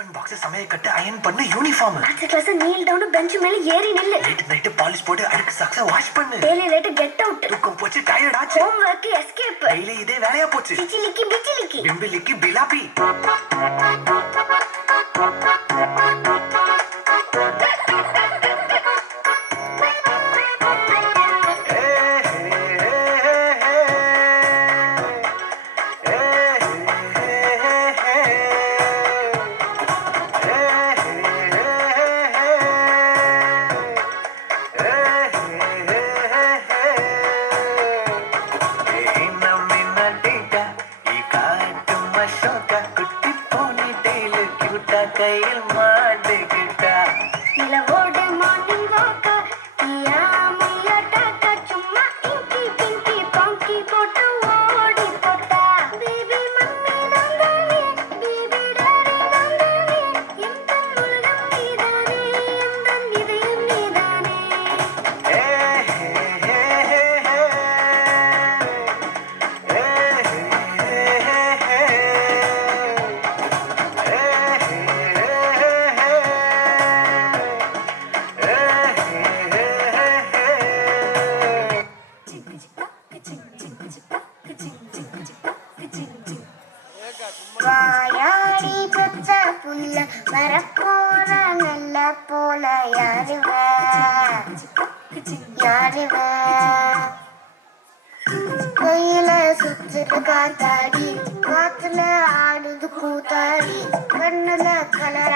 tiffin box சமைய கட்டு iron பண்ணு uniform அடுத்த class kneel down bench மேல ஏறி நில்லு லேட் நைட் பாலிஷ் போட்டு அழுக்கு சாக்ஸ வாஷ் பண்ணு டெய்லி லேட் கெட் அவுட் தூக்கம் போச்சு டயர்ட் ஆச்சு ஹோம் வர்க் எஸ்கேப் டெய்லி இதே வேலையா போச்சு சிச்சிலிக்கி பிச்சிலிக்கி பிம்பிலிக்கி பிலாபி கையில் மாட்டுக்கிட்டா நிலவோட மார்னிங் வாக்கா கியா முயா டாக்கா சும்மா இங்கி பிங்கி பாங்கி போட்டு ஓடி போட்டா பேபி மம்மி நான்தானே பேபி டாடி நான்தானே எந்த உலகம் நீதானே எந்த இதயம் நீதானே வாயாடி பச்ச புல்ல வரப்போற நல்ல போல யாருவ கையில சுத்துற காத்தாடி காத்துல ஆடுது கூத்தாடி கண்ணுல கலர்